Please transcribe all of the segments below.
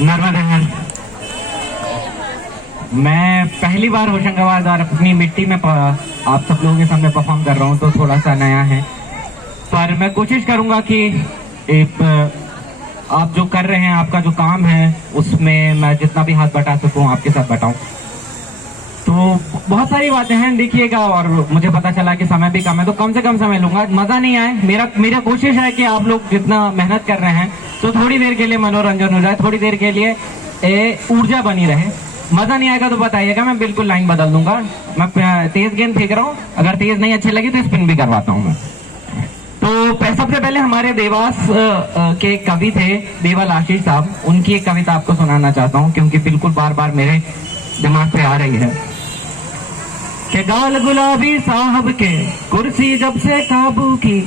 नर्मदा हर। मैं पहली बार होशंगाबाद और अपनी मिट्टी में आप सब लोगों के सामने परफॉर्म कर रहा हूँ, तो थोड़ा सा नया है, पर मैं कोशिश करूँगा कि आप जो कर रहे हैं, आपका जो काम है, उसमें मैं जितना भी हाथ बटा सकूँ आपके साथ बटाऊँ। तो बहुत सारी बातें हैं, देखिएगा, और मुझे पता चला कि समय भी कम है, तो कम से कम समय लूंगा, मजा नहीं आए। मेरा कोशिश है कि आप लोग जितना मेहनत कर रहे हैं, तो थोड़ी देर के लिए मनोरंजन हो जाए, थोड़ी देर के लिए ऊर्जा बनी रहे। मजा नहीं आएगा तो बताइएगा, मैं बिल्कुल लाइन बदल दूंगा। मैं तेज गेंद फेंक रहा हूँ, अगर तेज नहीं अच्छी लगी तो स्पिन भी करवाता हूँ मैं। तो सबसे पहले हमारे देवास के कवि थे देवल आशीष साहब, उनकी एक कविता आपको सुनाना चाहता हूँ, क्योंकि बिल्कुल बार बार मेरे दिमाग पे आ रही है कि गाल गुलाबी साहब के कुर्सी जब से काबू की,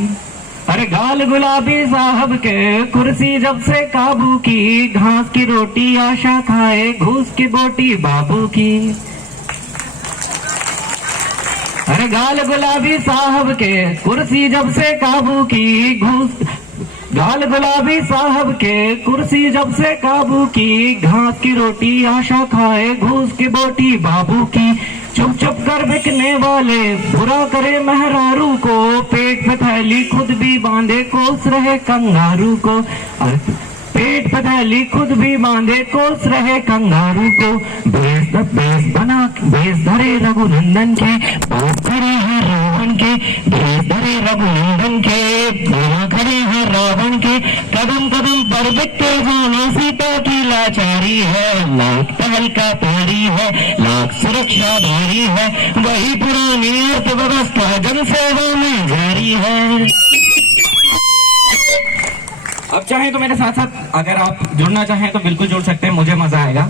अरे गाल गुलाबी साहब के कुर्सी जब से काबू की, घास की रोटी आशा खाए घूस की बोटी बाबू की। अरे गाल गुलाबी साहब के कुर्सी जब से काबू की, गाल गुलाबी साहब के कुर्सी जब से काबू की, घास की रोटी आशा खाए घूस की बोटी बाबू की। चुप चुप कर बिकने वाले बुरा करे मेहरारू को, पेट पे थैली खुद भी बांधे कोस रहे कंगारू को। पेट पे थैली खुद भी बांधे कोस रहे कंगारू को। बेस धरे रघुनंदन के, बात करे हैं रावण के, बेस धरे रघुनंदन के, बात करे हैं रावण के। कदम कदम पर बिकते जाने सीता की लाचारी है, लाख पहल का तारी है, लाख सुरक्षा भारी है, वही पुरानी अर्थव्यवस्था जनसेवा में जारी है। अब चाहे तो मेरे साथ साथ अगर आप जुड़ना चाहें तो बिल्कुल जुड़ सकते हैं, मुझे मजा आएगा।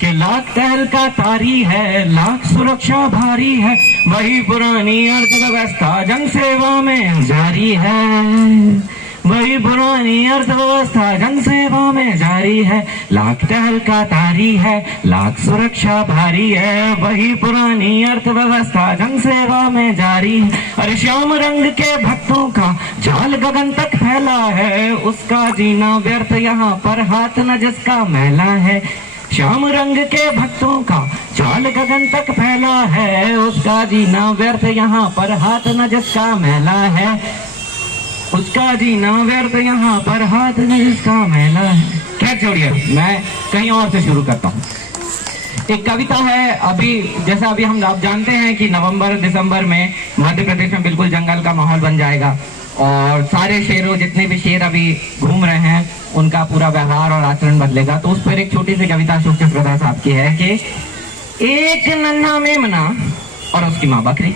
कि लाख पहल का तारी है, लाख सुरक्षा भारी है, वही पुरानी अर्थव्यवस्था जनसेवा में जारी है, वही पुरानी अर्थव्यवस्था जनसेवा में जारी है। लाख टहल का तारी है, लाख सुरक्षा भारी है, वही पुरानी अर्थव्यवस्था जनसेवा में जारी है। अरे श्याम रंग के भक्तों का जाल गगन तक फैला है, उसका जीना व्यर्थ यहाँ पर हाथ न जिसका मैला है। श्याम रंग के भक्तों का जाल गगन तक फैला है, उसका जीना व्यर्थ यहाँ पर हाथ न जिसका मैला है, उसका जीना व्यर्थ यहाँ पर हाथ न जिसका मैला है। खैर छोड़िए, मैं कहीं और से शुरू करता हूँ। एक कविता है, अभी जैसा अभी हम आप जानते हैं कि नवंबर दिसंबर में मध्य प्रदेश में बिल्कुल जंगल का माहौल बन जाएगा, और सारे शेरों, जितने भी शेर अभी घूम रहे हैं, उनका पूरा व्यवहार और आचरण बदलेगा। तो उस पर एक छोटी सी कविता अशोक चक्रवर्ती साहब की है कि एक नन्हा मेमना और उसकी माँ बकरी,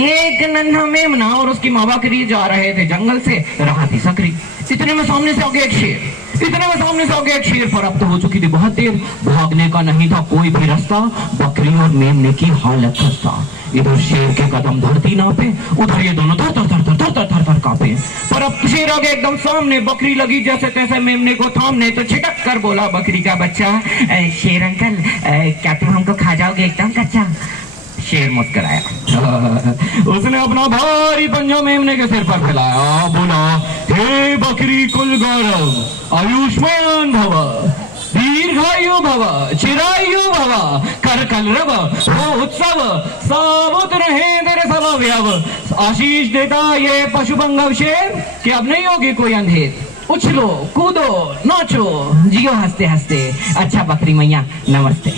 एक नन्हा मेमना और उसकी माँ बकरी जा रहे थे जंगल से, राह थी सकरी। इतने में सामने से आ गया एक शेर, इतने में सामने से आ गया एक शेर, पर अब तो हो चुकी थी बहुत देर, भागने का नहीं था कोई भी रास्ता, बकरी और मेमने की हालत खस्ता। इधर शेर के कदम धरती नापे, उधर ये दोनों थर थर थर थर थर थर थर थर कांपे। पर अब शेर आ गया एकदम सामने, बकरी लगी जैसे तैसे मेमने को थामने, तो छिटक कर बोला बकरी का बच्चा, शेर अंकल क्या तुम हमको खा जाओगे एकदम कच्चा? शेर मुस्कुराया, उसने अपना भारी पंजा मेमने के सिर पर फैलाया, बोला, हे बकरी कुल गौरव, आयुष्मान भव, दीर्घायु भव, चिरायु भव, कर कलरव हो उत्सव, साबुत रहे तेरे सब अवयव। आशीष देता ये पशुपंगव शेर कि अब नहीं होगी कोई अंधेर, उछलो कूदो नाचो जियो हंसते हंसते, अच्छा बकरी मैया नमस्ते।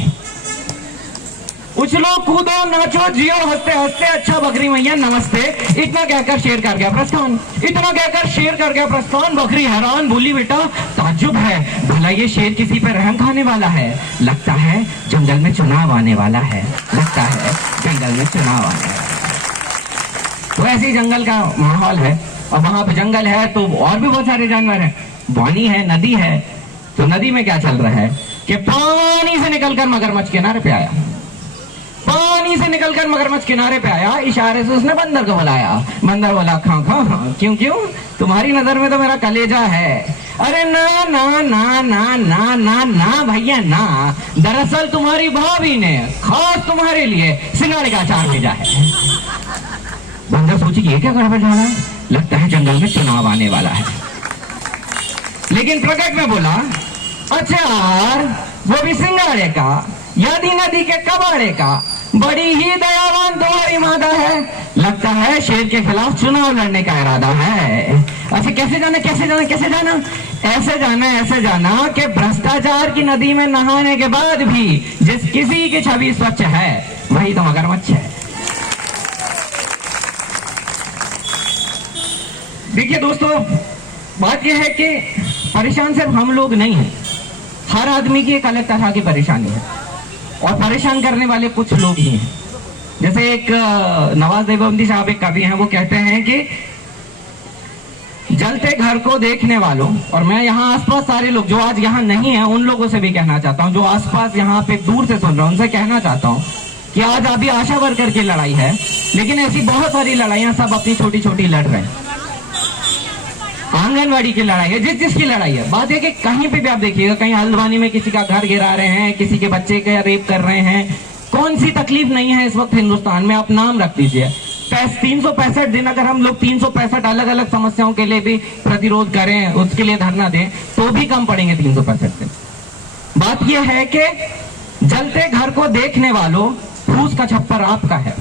उछलो कूदो नाचो जियो हंसते हंसते, अच्छा बकरी मैया नमस्ते। इतना कहकर शेर कर गया प्रस्थान, इतना कहकर शेर कर गया प्रस्थान। बकरी हैरान, बोली, बेटा ताज्जुब है, भला ये शेर किसी पर रहम खाने वाला है? लगता है जंगल में चुनाव आने वाला है, लगता है जंगल में चुनाव आने वाला है। तो ऐसे ही जंगल का माहौल है, और वहां पे जंगल है तो और भी बहुत सारे जानवर है, पानी है, नदी है। तो नदी में क्या चल रहा है कि पानी से निकलकर मगरमच्छ किनारे पे आया, पानी से निकलकर मगरमच्छ किनारे पे आया, इशारे से उसने बंदर को बुलाया। बंदर बोला, खां खां, क्यों क्यों, तुम्हारी नजर में तो मेरा कलेजा है। अरे ना ना ना ना ना ना ना भैया ना, दरअसल तुम्हारी भाभी ने खास तुम्हारे लिए सिंगाड़े का अचार भेजा है। बंदर सोची ये क्या गड़बड़ जा रहा है, लगता है जंगल में चुनाव आने वाला है, लेकिन प्रकट में बोला, अच्छा यार वो भी सिंगाड़े का, यदि नदी के कबाड़े का, बड़ी ही दयावान तुम्हारी माता है। लगता है शेर के खिलाफ चुनाव लड़ने का इरादा है। अच्छा कैसे जाना, कैसे जाना, कैसे जाना? ऐसे जाना कि भ्रष्टाचार की नदी में नहाने के बाद भी जिस किसी की छवि स्वच्छ है वही तो मगरमच्छ है। देखिए दोस्तों, बात यह है कि परेशान सिर्फ हम लोग नहीं हैं, हर आदमी की एक अलग तरह की परेशानी है और परेशान करने वाले कुछ लोग ही हैं। जैसे एक नवाज देवबंदी साहब एक कवि हैं, वो कहते हैं कि जलते घर को देखने वालों, और मैं यहाँ आसपास सारे लोग जो आज यहाँ नहीं है उन लोगों से भी कहना चाहता हूँ, जो आसपास यहाँ पे दूर से सुन रहे हैं उनसे कहना चाहता हूँ कि आज अभी आशा वर्कर की लड़ाई है, लेकिन ऐसी बहुत सारी लड़ाइयां सब अपनी छोटी छोटी लड़ रहे हैं। आंगनवाड़ी की लड़ाई है, जिसकी लड़ाई है। बात है कि कहीं पे भी आप देखिएगा, कहीं हल्द्वानी में किसी का घर गिरा रहे हैं, किसी के बच्चे का रेप कर रहे हैं, कौन सी तकलीफ नहीं है इस वक्त हिंदुस्तान में, आप नाम रख दीजिए। 365 दिन अगर हम लोग 365 अलग अलग समस्याओं के लिए भी प्रतिरोध करें, उसके लिए धरना दें, तो भी कम पड़ेंगे 365 दिन। बात यह है कि जलते घर को देखने वालों, फूस का छप्पर आपका है।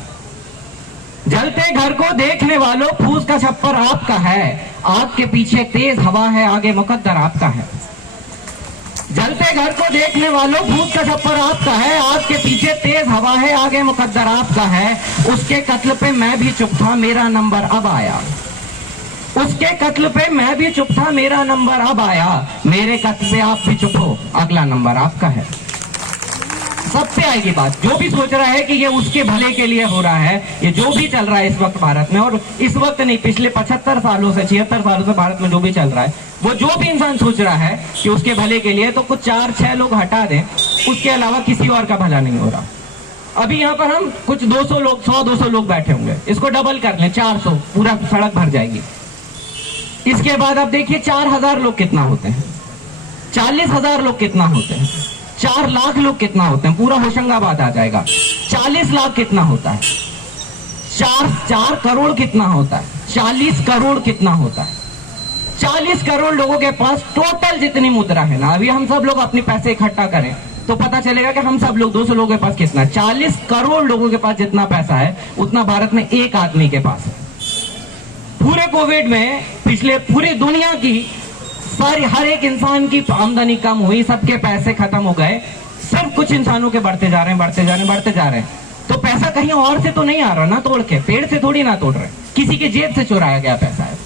जलते घर को देखने वालों, फूस का छप्पर आपका है। आग के पीछे तेज हवा है, आगे मुकद्दर आपका है। जलते घर को देखने वालों, फूस का छप्पर आपका है। आग के पीछे तेज हवा है, आगे मुकद्दर आपका है। उसके कत्ल पे मैं भी चुप था, मेरा नंबर अब आया। उसके कत्ल पे मैं भी चुप था, मेरा नंबर अब आया। मेरे कत्ल पे आप भी चुप हो, अगला नंबर आपका है। सब पे आएगी बात। जो भी सोच रहा है कि ये उसके भले के लिए हो रहा है, ये जो भी चल रहा है इस वक्त भारत में, और इस वक्त नहीं, पिछले 75 सालों से 76 सालों से भारत में जो भी चल रहा है, वो जो भी इंसान सोच रहा है कि उसके भले के लिए, तो कुछ 4-6 लोग हटा दें, उसके अलावा किसी और का भला नहीं हो रहा। अभी यहाँ पर हम कुछ 200 लोग, 100-200 लोग बैठे होंगे, इसको डबल कर लें 400, पूरा सड़क भर जाएगी। इसके बाद आप देखिए 4000 लोग कितना होते हैं, 40,000 लोग कितना होते हैं, 4 लाख लोग कितना होते हैं, पूरा होशंगाबाद आ जाएगा। 40 लाख कितना होता है, 4 करोड़ कितना होता है, 40 करोड़ कितना होता है। 40 करोड़ लोगों के पास टोटल जितनी मुद्रा है ना, अभी हम सब लोग अपने पैसे इकट्ठा करें तो पता चलेगा कि हम सब लोग 200 लोगों के पास कितना है। 40 करोड़ लोगों के पास जितना पैसा है, उतना भारत में एक आदमी के पास है। पूरे कोविड में पिछले पूरी दुनिया की सारी हर एक इंसान की आमदनी कम हुई, सबके पैसे खत्म हो गए, सिर्फ कुछ इंसानों के बढ़ते जा रहे हैं, बढ़ते जा रहे हैं, बढ़ते जा रहे हैं। तो पैसा कहीं और से तो नहीं आ रहा ना, तोड़ के, पेड़ से थोड़ी ना तोड़ रहे, किसी की जेब से चुराया गया पैसा है।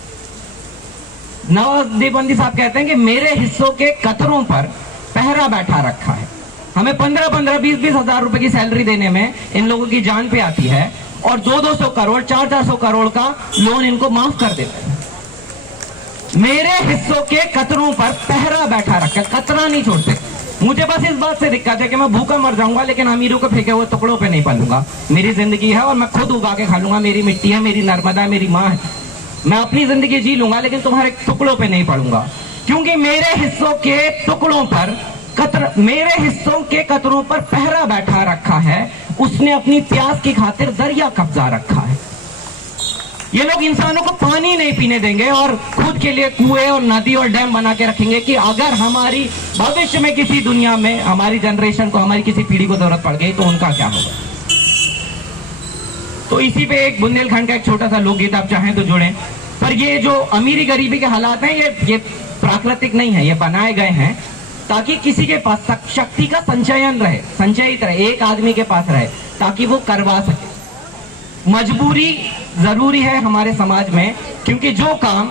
नवाज देवबंदी साहब कहते हैं कि मेरे हिस्सों के कतरों पर पहरा बैठा रखा है। हमें 15-15, 20-20 हजार रुपए की सैलरी देने में इन लोगों की जान पे आती है, और 200-200 करोड़, 400-400 करोड़ का लोन इनको माफ कर देते हैं। मेरे हिस्सों के कतरों पर पहरा बैठा रखा, कतरा नहीं छोड़ते। मुझे बस इस बात से दिक्कत है कि मैं भूखा मर जाऊंगा, लेकिन अमीरों को फेंके हुए टुकड़ों पे नहीं पलूंगा। मेरी जिंदगी है और मैं खुद उगा के खा लूंगा, मेरी मिट्टी है, मेरी नर्मदा है, मेरी माँ है, मैं अपनी जिंदगी जी लूंगा, लेकिन तुम्हारे टुकड़ों पे नहीं पड़ूंगा। क्योंकि मेरे हिस्सों के टुकड़ों पर मेरे हिस्सों के कतरों पर पहरा बैठा रखा है। उसने अपनी प्यास की खातिर दरिया कब्जा रखा है। ये लोग इंसानों को पानी नहीं पीने देंगे और खुद के लिए कुएं और नदी और डैम बना के रखेंगे कि अगर हमारी भविष्य में किसी दुनिया में हमारी जनरेशन को, हमारी किसी पीढ़ी को जरूरत पड़ गई तो उनका क्या होगा। तो इसी पे एक बुंदेलखंड का एक छोटा सा लोकगीत आप चाहें तो जोड़ें। पर ये जो अमीरी गरीबी के हालात हैं, ये प्राकृतिक नहीं है, ये बनाए गए हैं ताकि किसी के पास शक्ति का संचयन रहे, संचयित रहे, एक आदमी के पास रहे, ताकि वो करवा सके। मजबूरी जरूरी है हमारे समाज में, क्योंकि जो काम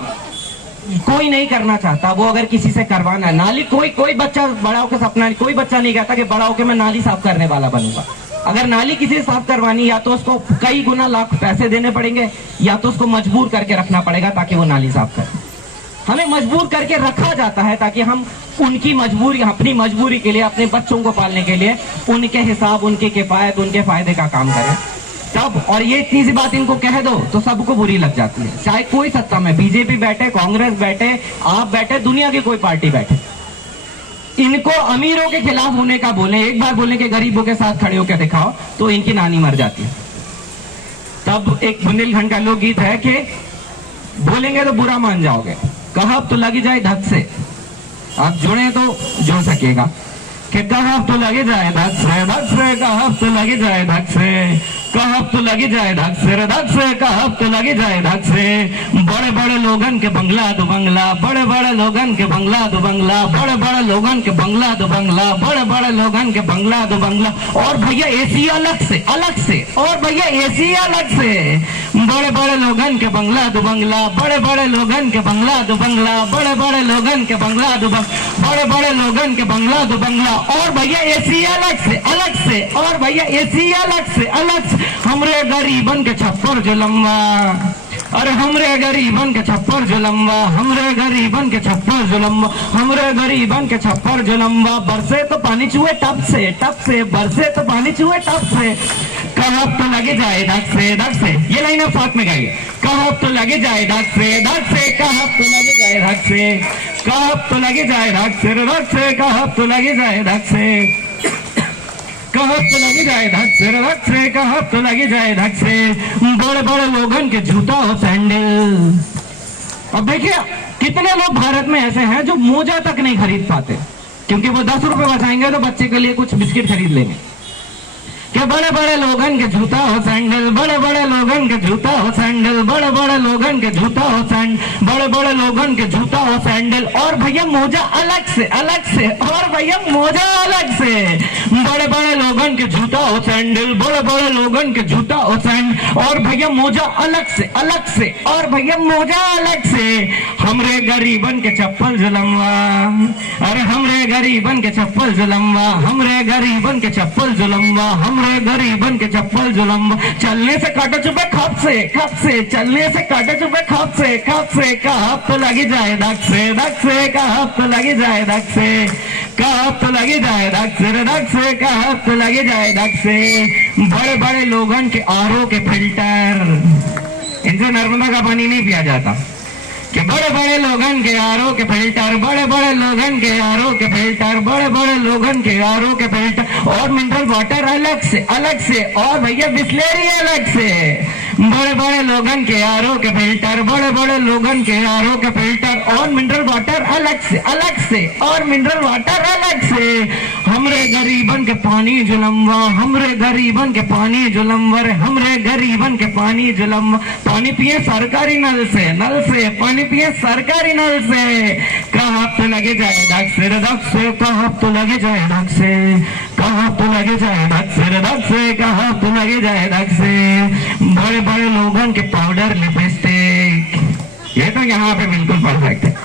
कोई नहीं करना चाहता वो अगर किसी से करवाना है, नाली कोई बच्चा बड़ा होकर सपना, कोई बच्चा नहीं कहता कि बड़ा होकर मैं नाली साफ करने वाला बनूंगा। अगर नाली किसी से साफ करवानी, या तो उसको कई गुना लाख पैसे देने पड़ेंगे, या तो उसको मजबूर करके रखना पड़ेगा ताकि वो नाली साफ करे। हमें मजबूर करके रखा जाता है ताकि हम उनकी मजबूरी, अपनी मजबूरी के लिए, अपने बच्चों को पालने के लिए उनके हिसाब, उनके किफायत, उनके फायदे का काम करें तब। और ये इतनी सी बात इनको कह दो तो सबको बुरी लग जाती है, चाहे कोई सत्ता में, बीजेपी बैठे, कांग्रेस बैठे, आप बैठे, दुनिया की कोई पार्टी बैठे। इनको अमीरों के खिलाफ होने का बोले, एक बार बोले कि गरीबों के साथ खड़े होकर दिखाओ, तो इनकी नानी मर जाती है। तब एक बुंदेलखंड का लोकगीत है कि बोलेंगे तो बुरा मान जाओगे, कहा तो लगी जाए धक से, आप जुड़े तो जुड़ सकेगा कि कहाँ तो लगे जाए धक से कहाँ तो लगे जाए धक से, कहाँ तो लगे जाए धक से कहाँ तो लगे जाए धक से। बड़े बड़े लोगन के बंगला दो बंगला, बड़े बड़े लोगन के बंगला दो बंगला, बड़े बड़े लोगन के बंगला दो बंगला, बड़े बड़े लोगन के बंगला दो बंगला। और भैया एसी अलग से, और भैया एसी अलग से। बड़े बड़े लोगन के बंगला दो बंगला, बड़े बड़े लोगन के बंगला दो बंगला, बड़े बड़े लोगन के बंगला दो बड़े बड़े लोगन के बंगला दो बंगला। और भैया एसी अलग से, और भैया एसी अलग से। हमरे गरीबन के छप्पर जो लंबा, अरे हमरे गरीबन के छप्पर जो लंबा, हमरे गरीबन के छप्पर जो लंबा, हमरे गरीबन के छप्पर जो लंबा। बरसे तो पानी चूहे टप से, बरसे तो पानी चूहे टप से। कहाँ तो लगे जाए धक से। ये लाइन आप साथ में गाइए। कहाँ तो लगे जाए धक से, कहाँ तो लगे जाए धक से, कहाँ तो लगे जाए धक से, कहाँ तो लगे जाए धक से, कहाँ तो लगे जाए धक से, कहाँ तो लगे जाए धक से। बड़े बड़े लोगन के जूता हो सैंडल। अब देखिए कितने लोग भारत में ऐसे हैं जो मोजा तक नहीं खरीद पाते, क्योंकि वो 10 रुपए बचाएंगे तो बच्चे के लिए कुछ बिस्किट खरीद लेंगे। कि बड़े बड़े लोगन के जूता हो सैंडल, बड़े बड़े लोगन के जूता हो सैंडल, बड़े बड़े लोगन के जूता हो सैंडल, बड़े बड़े लोगन के जूता हो सैंडल। और भैया मोजा अलग से, और भैया मोजा अलग से। बड़े बड़े लोगन के जूता हो सैंडल, बड़े बड़े लोगन के जूता हो सैंडल। और भैया मोजा अलग से, और भैया मोजा अलग से। हमरे गरीबन के चप्पल जुलमवा, अरे हमरे गरीबन के चप्पल जुलमवा, हमरे गरीबन के चप्पल जुलमवा, हमरे गरीबन के चप्पल जुलम। चलने से काटा चुपे खप से, चलने से काटा चुपे खप से। कहाँ तो लगी जाए धक से, कहाँ तो लगी जाए धक से, कहाँ तो लगी जाए धक से, कहाँ तो लगी जाए धक से। बड़े बड़े लोगन के आरओ के फिल्टर, इनसे नर्मदा का पानी नहीं पिया जाता। कि बड़े बड़े लोगन के आरओ के फिल्टर, बड़े बड़े लोगन के आरओ के फिल्टर, बड़े बड़े लोगन के आरओ के फिल्टर। और मिनरल वाटर अलग से, और भैया बिस्लेरी अलग से। बड़े बड़े लोगन के आरओ के फिल्टर, बड़े बड़े लोगन के आरओ के फिल्टर। और मिनरल वाटर अलग से, और मिनरल वाटर अलग से। हमरे गरीबन के पानी जुलमवा, हमरे गरीबन के पानी जुलमवा, हमरे गरीबन के पानी जुलमवा। पानी पिए सरकारी नल से, पानी पिए सरकारी नल से। कहाँ तो लगे जाए धक से, कहाँ तो लगे जाए धक से, कहाँ तो लगे जाए धक से, कहाँ तो लगे जाए धक से। बड़े बड़े लोगों के पाउडर लिपस्टिक, ये तो यहाँ पे बिल्कुल परफेक्ट है।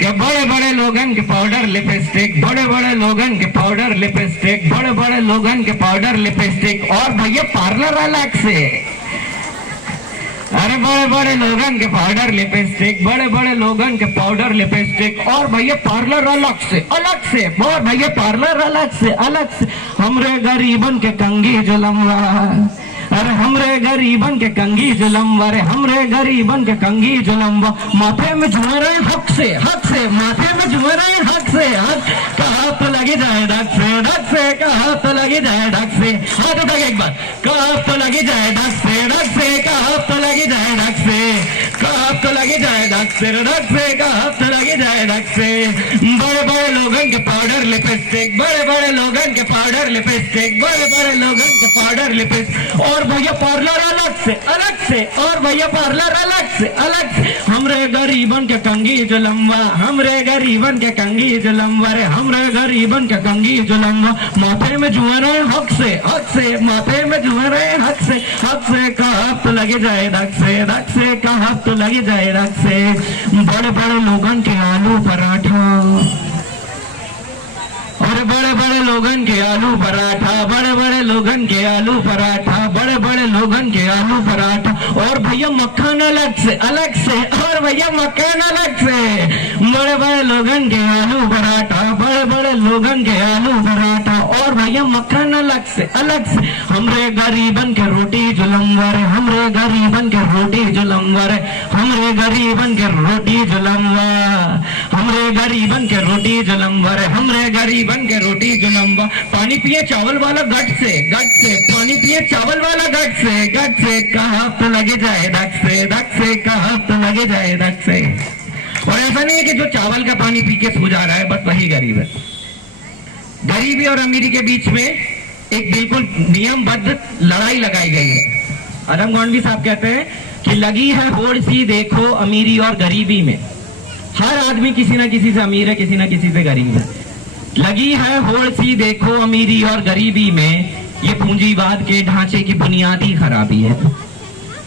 कि बड़े बड़े लोगन के पाउडर लिपस्टिक, बड़े बड़े लोगन के पाउडर लिपस्टिक, बड़े बड़े लोगन के पाउडर लिपस्टिक। और भैया पार्लर अलग से, अरे बड़े बड़े लोगन के पाउडर लिपस्टिक, बड़े बड़े लोगन के पाउडर लिपस्टिक। और भैया पार्लर अलग से, और भैया पार्लर अलग से। हमरे गरीबन के कंगी जुलमवा, अरे हमरे गरीबन के कंगी जुलमवा, अरे हमरे गरीबन के कंगी जुलमवा। माथे में झुमरे हक से, माथे में झुमरे हक से। कहाँ तो लगे जाए धक से, कहाँ तो लगे जाए धक से। हाथ उठा के एक बार, कहाँ तो लगे जाए धक से, कहाँ तो लगे जाए धक से, कहाँ तो लगे जाए धक से, कहाँ तो लगे जाए धक से। बड़े बड़े लोगन के पाउडर लिपस्टिक, बड़े बड़े लोगन के पाउडर लिपस्टिक, बड़े बड़े लोगन के पाउडर लिपस्टिक। और भैया पार्लर अलग से, और भैया पार्लर अलग से। हमरे गरीबन के कंगी जुलमवा, हमरे गरीबन के कंगी जुलमवा, रे हमरे गरीबन के कंगी जुलमवा। माथे में जुमरे हक से, माथे में जुमरे हक से। कहाँ तो लगे जाए धक से, कहाँ तो लगे जाए धक से। बड़े बड़े लोगन के आलू पराठा, और बड़े बड़े लोगन के आलू पराठा, बड़े बड़े लोगन के आलू पराठा, बड़े बड़े लोगन के आलू पराठा। और भैया मक्खन अलग से, और भैया मक्खन अलग से। बड़े बड़े लोगन के आलू पराठा, बड़े बड़े लोगन के आलू पराठा। और भैया मक्खन अलग से। हमरे गरीबन के रोटी जुलमवर, हमरे गरीबन के रोटी जुलमवर, हमरे गरीबन के रोटी जुलमवा, हमरे गरीबन के रोटी जुलमवर, हमरे गरीबन के रोटी जुलमवा। पानी पिए चावल वाला गट से, पानी पिए चावल वाला गट से। कहाँ तो लगे जाए धक से, कहाँ तो लगे जाए धक से। और ऐसा नहीं है कि जो चावल का पानी पी के सो जा रहा है बस वही गरीब है। गरीबी और अमीरी के बीच में एक बिल्कुल नियमबद्ध लड़ाई लगाई गई है। अदम गौंडवी साहब कहते हैं कि लगी है होड़ सी देखो अमीरी और गरीबी में। हर आदमी किसी ना किसी से अमीर है, किसी ना किसी से गरीब है। लगी है होड़ सी देखो अमीरी और गरीबी में, ये पूंजीवाद के ढांचे की बुनियादी खराबी है।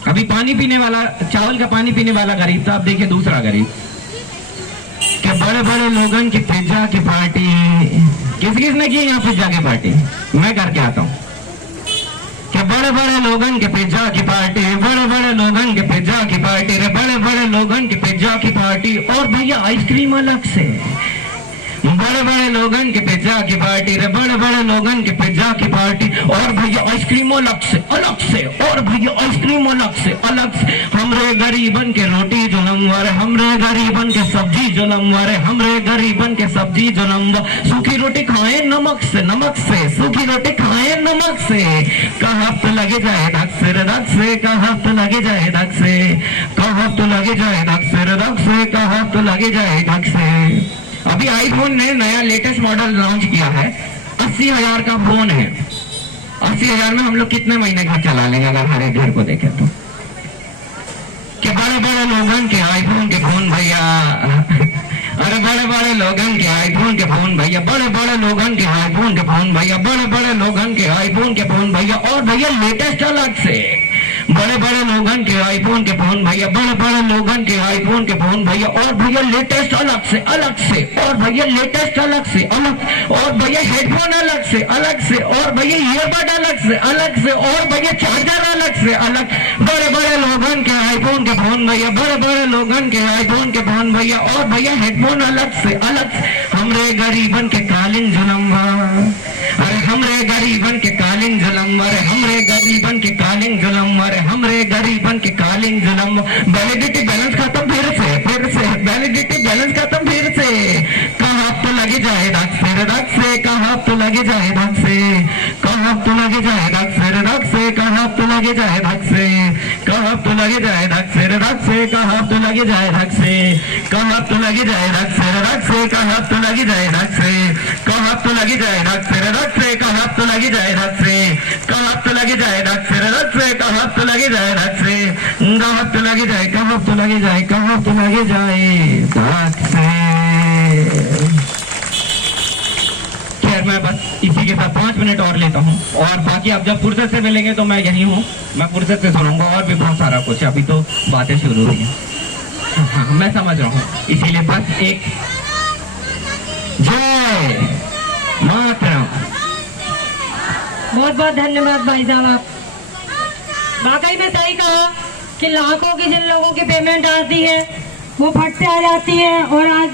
अभी पानी पीने वाला, चावल का पानी पीने वाला गरीब था, अब देखिए दूसरा गरीब। क्या बड़े बड़े लोगों की पिज्जा की पार्टी, किसने की यहाँ पिज्जा की पार्टी? मैं करके आता हूँ। क्या बड़े बड़े लोगों के पिज्जा की पार्टी, बड़े बड़े लोगों के पिज्जा की पार्टी रे, बड़े बड़े लोगों के पिज्जा की पार्टी। और भैया आइसक्रीम अलग से, बड़े बड़े लोगों के पिज्जा की पार्टी रे, बड़े बड़े लोगों के पिज्जा की पार्टी। और भैया आइसक्रीम अलग से, अलग से, और भैया आइसक्रीम अलग से, अलग से। हमरे गरीबन के रोटी जुलमवारे, हमरे गरीबन के सब्जी जुलमवारे, हमरे गरीबन के सब्जी जुलमवा। सूखी रोटी खाए नमक से, नमक से, सूखी रोटी खाए नमक से। कहा तो लगे जाए धक से रे धक से, कहा तो लगे जाए धक से, कहा तो लगे जाए धक से रे धक से, कहा तो लगे जाए धक से। अभी आईफोन ने नया लेटेस्ट मॉडल लॉन्च किया है। 80,000 का फोन है। 80,000 में हम लोग कितने महीने घर चला लेंगे अगर हर एक घर को देखें तो? कि बड़े बड़े लोगों के आईफोन के फोन भैया, अरे बड़े बड़े लोगों के आईफोन के फोन भैया, बड़े बड़े लोगों के आईफोन के फोन भैया, बड़े बड़े लोगों के आईफोन के फोन भैया। और भैया लेटेस्ट अलग से, बड़े बड़े लोगों के आईफोन के फोन भैया, बड़े बड़े लोगों के आईफोन के फोन भैया। और भैया लेटेस्ट अलग से, अलग से, और भैया लेटेस्ट अलग से, अलग। और भैया हेडफोन अलग से, अलग से, और भैया ईयरबड अलग से, अलग से, और भैया चार्जर अलग से, अलग। बड़े बड़े लोगों के आईफोन के फोन भैया, बड़े बड़े लोगों के आईफोन के फोन भैया। और भैया हेडफोन अलग से, अलग। हमरे गरीबन के कालीन जुलमवा, अरे हमरे गरीबन के कालीन जुलमवा रे, हमरे गरीबन के कालीन जुलमवा रे, हमरे गरीबन के कालीन जुलम। वैलिडिटी बैलेंस खत्म फिर से वैलिडिटी बैलेंस खत्म फिर से। कहाँ तो लगे जाए धक से रे धक से, कहाँ तो लगे जाए धक से, कहाँ तो लगे जाए धक से रे धक से, कहाँ तो लगे जाए धक से, कहाँ तो लगे जाए धक से रे धक से, कहाँ तो लगे जाए धक से, कहाँ तो लगे जाए धक से रे धक से, कहाँ तो लगे जाए धक से, कहाँ तो लगे जाए धक से रे धक से, कहाँ तो लगे जाए धक से, कहाँ तो लगे जाए धक से रे धक से, कहाँ तो लगे जाए धक से, कहाँ तो लगे जाए, कहाँ तो लगे जाए, कहाँ तो लगे जाए धक से। खैर मैं बस इसी के साथ 5 मिनट और लेता हूँ, और बाकी आप जब फुर्सत से मिलेंगे तो मैं यही हूँ, मैं फुर्सत से सुनूंगा। और भी बहुत सारा कुछ, अभी तो बातें शुरू हुई हैं। हाँ, मैं समझ रहा हूँ, इसीलिए बस एक जय मातरम। बहुत बहुत धन्यवाद भाई साहब। आप वाकई में सही कहा कि लाखों की जिन लोगों की पेमेंट आती है वो फट से आ जाती है, और आज